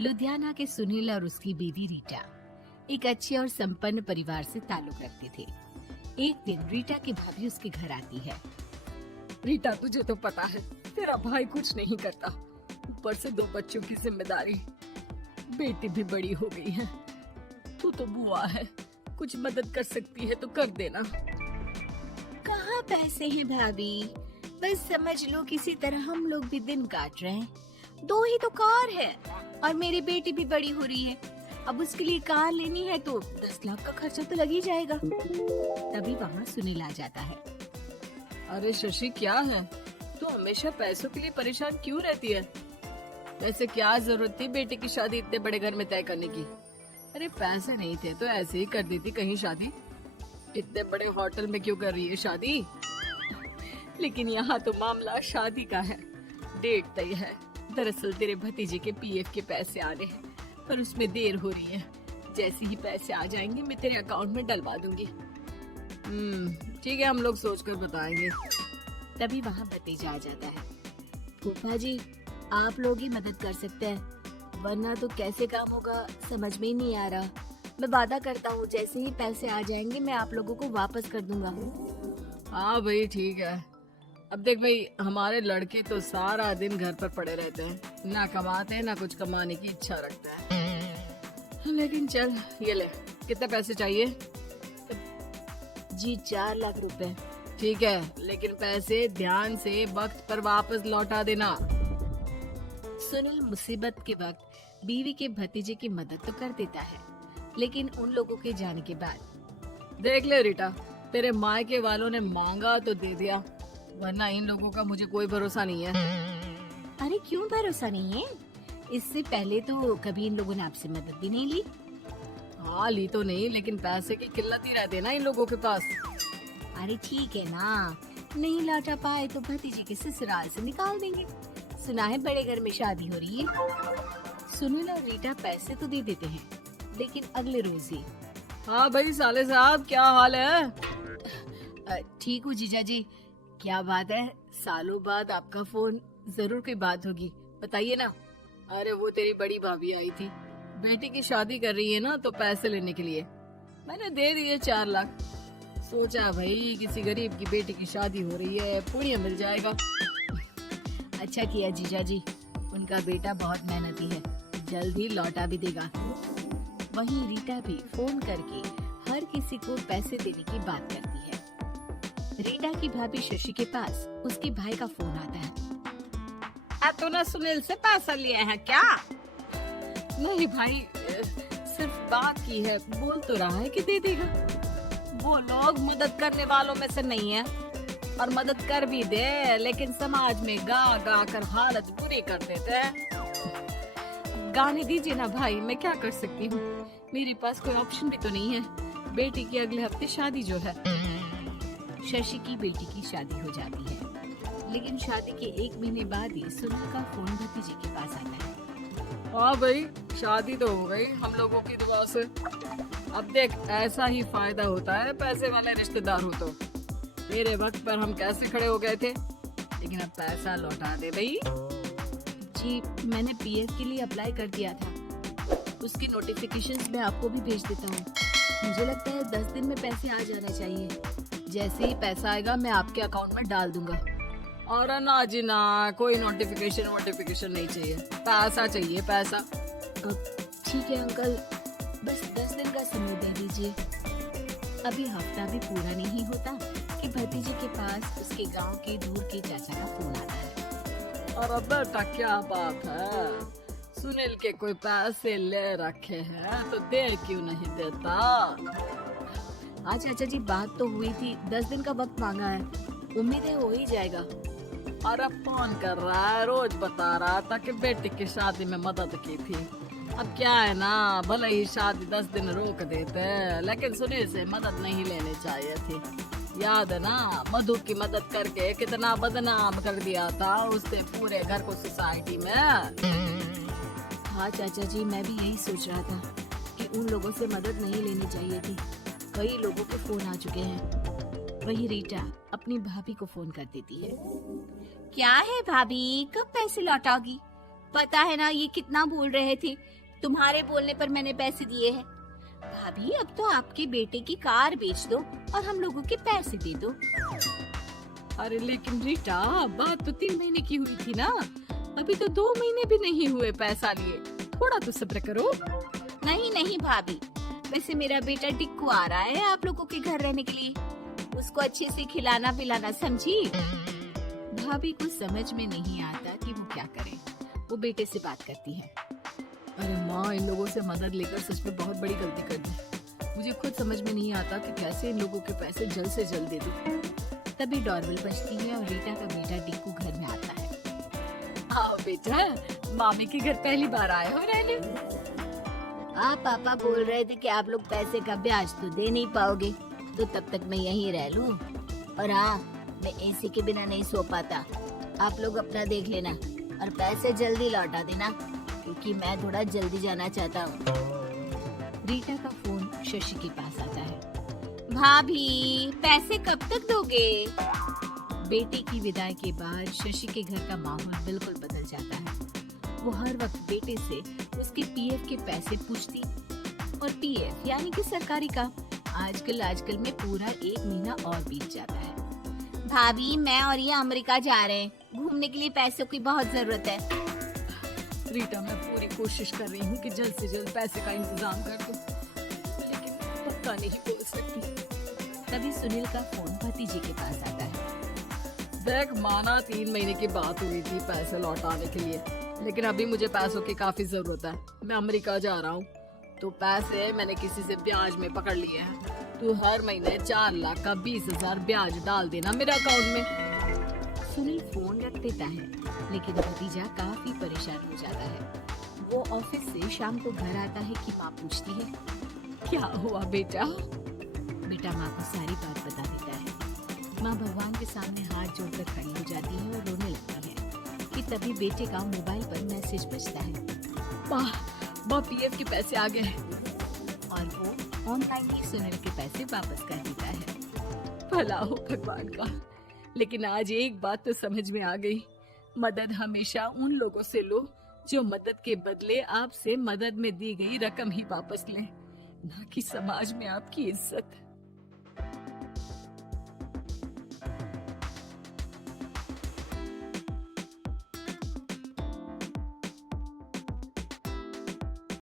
लुधियाना के सुनील और उसकी बीवी रीटा एक अच्छे और संपन्न परिवार से ताल्लुक रखते थे। एक दिन रीटा की भाभी उसके घर आती है। रीटा, तुझे तो पता है तेरा भाई कुछ नहीं करता, ऊपर से 2 बच्चों की जिम्मेदारी, बेटी भी बड़ी हो गई है। तू तो बुआ है, कुछ मदद कर सकती है तो कर देना। कहाँ पैसे हैं भाभी, बस समझ लो किसी तरह हम लोग भी दिन काट रहे हैं। 2 ही तो कार है और मेरी बेटी भी बड़ी हो रही है। अब उसके लिए कार लेनी है तो 10 लाख का खर्चा तो लग ही जाएगा। तभी वहाँ सुनील आ जाता है। अरे शशि, क्या है, तू हमेशा पैसों के लिए परेशान क्यों रहती है? वैसे क्या जरूरत थी बेटी की शादी इतने बड़े घर में तय करने की? अरे पैसे नहीं थे तो ऐसे ही कर देती कहीं शादी। इतने बड़े होटल में क्यों कर रही है शादी? लेकिन यहाँ तो मामला शादी का है, डेट तय है। दरअसल तेरे भतीजे के पीएफ के पैसे आ रहे हैं पर उसमें देर हो रही है। जैसे ही पैसे आ जाएंगे मैं तेरे अकाउंट में डलवा दूंगी। ठीक है, हम लोग सोच कर बताएंगे। तभी वहाँ भतीजा आ जाता है। फूफा जी, आप लोग ही मदद कर सकते हैं, वरना तो कैसे काम होगा समझ में ही नहीं आ रहा। मैं वादा करता हूँ जैसे ही पैसे आ जाएंगे मैं आप लोगों को वापस कर दूंगा। हाँ भाई ठीक है। अब देख भाई, हमारे लड़के तो सारा दिन घर पर पड़े रहते हैं, ना कमाते हैं ना कुछ कमाने की इच्छा रखता है। लेकिन चल ये ले, कितने पैसे चाहिए? जी 4 लाख रुपए। ठीक है, लेकिन पैसे ध्यान से वक्त पर वापस लौटा देना। सुनील मुसीबत के वक्त बीवी के भतीजे की मदद तो कर देता है, लेकिन उन लोगों के जाने के बाद देख ले रीटा, तेरे मायके वालों ने मांगा तो दे दिया, वरना इन लोगों का मुझे कोई भरोसा नहीं है। अरे क्यों भरोसा नहीं है? इससे पहले तो कभी इन लोगों ने आपसे मदद भी नहीं ली। हाँ ली तो नहीं, लेकिन पैसे की किल्लत ही रहती है ना इन लोगों के पास। अरे ठीक है ना, नहीं लौटा पाए तो भतीजे के ससुराल से निकाल देंगे। सुना है बड़े घर में शादी हो रही है। सुनील और रीटा पैसे तो दे देते हैं, लेकिन अगले रोज ही। हाँ भाई साले साहब, क्या हाल है? ठीक हूँ जीजा जी। क्या बात है, सालों बाद आपका फोन, जरूर कोई बात होगी, बताइए ना। अरे वो तेरी बड़ी भाभी आई थी, बेटी की शादी कर रही है ना, तो पैसे लेने के लिए मैंने दे दिए 4 लाख। सोचा भाई किसी गरीब की बेटी की शादी हो रही है, पुण्य मिल जाएगा। अच्छा किया जीजा जी, उनका बेटा बहुत मेहनती है, जल्द ही लौटा भी देगा। वहीं रीटा भी फोन करके हर किसी को पैसे देने की बात करती है। रीटा की भाभी शशि के पास उसके भाई का फोन आता है। तूने सुनील से पैसा लिया है क्या? नहीं भाई, सिर्फ बात की है, बोल तो रहा है कि दे देगा। वो लोग मदद करने वालों में से नहीं है, और मदद कर भी दे लेकिन समाज में गा गा कर हालत बुरी कर देते हैं। गाने दीजिए ना भाई, मैं क्या कर सकती हूँ, मेरे पास कोई ऑप्शन भी तो नहीं है। बेटी की अगले हफ्ते शादी जो है। शशि की बेटी की शादी हो जाती है, लेकिन शादी के 1 महीने बाद ही सुनील का फोन भतीजे के पास आता है। हाँ भाई, शादी तो हो गई हम लोगों की दुआ से। अब देख, ऐसा ही फायदा होता है पैसे वाले रिश्तेदार हो तो। तेरे वक्त पर हम कैसे खड़े हो गए थे, लेकिन अब पैसा लौटा दे भाई। जी मैंने पीएफ के लिए अप्लाई कर दिया था, उसकी नोटिफिकेशंस मैं आपको भी भेज देता हूँ। मुझे लगता है 10 दिन में पैसे आ जाना चाहिए। जैसे ही पैसा आएगा मैं आपके अकाउंट में डाल दूंगा। और ना जी ना, कोई नोटिफिकेशन नहीं चाहिए, पैसा चाहिए पैसा। ठीक है अंकल, बस 10 दिन का समय दे दीजिए। अभी हफ्ता भी पूरा नहीं होता कि भतीजे के पास उसके गांव के दूर के चाचा का फोन आता है। और बेटा क्या बात है, सुनील के कोई पैसे ले रखे हैं तो दे क्यों नहीं देता? हाँ चाचा जी, बात तो हुई थी, 10 दिन का वक्त मांगा है, उम्मीद है हो ही जाएगा। और अब फोन कर रहा है, रोज बता रहा था कि बेटी की शादी में मदद की थी। अब क्या है ना, भले ही शादी 10 दिन रोक देते, लेकिन सुनील से मदद नहीं लेनी चाहिए थी। याद है ना, मधु की मदद करके कितना बदनाम कर दिया था उसने पूरे घर को सोसाइटी में। हाँ चाचा जी, मैं भी यही सोच रहा था कि उन लोगों से मदद नहीं लेनी चाहिए थी। कई लोगों के फोन आ चुके हैं। वही रीटा अपनी भाभी को फोन कर देती है। क्या है भाभी, कब पैसे लौटाओगी? पता है ना ये कितना बोल रहे थे, तुम्हारे बोलने पर मैंने पैसे दिए हैं। भाभी अब तो आपके बेटे की कार बेच दो और हम लोगों के पैसे दे दो। अरे लेकिन रीटा, बात तो 3 महीने की हुई थी ना, अभी तो 2 महीने भी नहीं हुए पैसा लिए, थोड़ा तो सब्र करो। नहीं नहीं भाभी, वैसे मेरा बेटा टिक्कू आ रहा है आप लोगों के घर रहने के लिए, उसको अच्छे से खिलाना पिलाना, समझी? भाभी को समझ में नहीं आता कि वो क्या करे। वो बेटे से बात करती है। अरे माँ, इन लोगों से मदद लेकर सच में बहुत बड़ी गलती कर दी। मुझे खुद समझ में नहीं आता कि कैसे इन लोगों के पैसे जल्द से जल्द दे दूं। तभी डोरबेल बजती है और रीटा का बेटा टिक्कू घर में आता है। आओ बेटा, मामी के घर पहली बार आए हो रहने। पापा बोल रहे थे कि आप लोग पैसे का ब्याज तो दे नहीं पाओगे, तो तब तक मैं यहीं रह लूं। और हाँ, मैं एसी के बिना नहीं सो पाता। आप लोग अपना देख लेना और पैसे जल्दी लौटा देना, क्योंकि मैं थोड़ा जल्दी जाना चाहता हूँ। रीटा का फोन शशि के पास आता है। भाभी, पैसे कब तक दोगे? बेटे की विदाई के बाद शशि के घर का माहौल बिल्कुल बदल जाता है। वो हर वक्त बेटे से उसके पीएफ के पैसे पूछती, और पीएफ यानी कि सरकारी काम। आजकल में पूरा 1 महीना और बीत जाता है। भाभी, मैं और ये अमेरिका जा रहे हैं, घूमने के लिए पैसों की बहुत जरूरत है। रीटा, मैं पूरी कोशिश कर रही हूँ कि जल्द से जल्द पैसे का इंतजाम कर दूं, लेकिन पक्का नहीं बोल सकती। तभी सुनील का फोन भतीजे के पास आता है। देख माना 3 महीने की बात हुई थी पैसे लौटाने के लिए, लेकिन अभी मुझे पैसों की काफी जरूरत है। मैं अमेरिका जा रहा हूँ, तो पैसे मैंने किसी से ब्याज में पकड़ लिए हैं। तू हर महीने 4 लाख का 20,000 ब्याज डाल देना मेरे अकाउंट में। सुनील फोन रख देता है, लेकिन भतीजा काफी परेशान हो जाता है। वो ऑफिस से शाम को घर आता है कि माँ पूछती है, क्या हुआ बेटा? बेटा माँ को सारी बात बता देता है। माँ भगवान के सामने हाथ जोड़कर खड़ी हो जाती है और रोने लगती है कि तभी बेटे का मोबाइल पर मैसेज बजता है। माँ, पीएफ के पैसे आ गए और वो ऑनलाइन ही सुनील के पैसे वापस कर देता है। भला हो भगवान का। लेकिन आज एक बात तो समझ में आ गई, मदद हमेशा उन लोगों से लो जो मदद के बदले आपसे मदद में दी गई रकम ही वापस लें, ना कि समाज में आपकी इज्जत।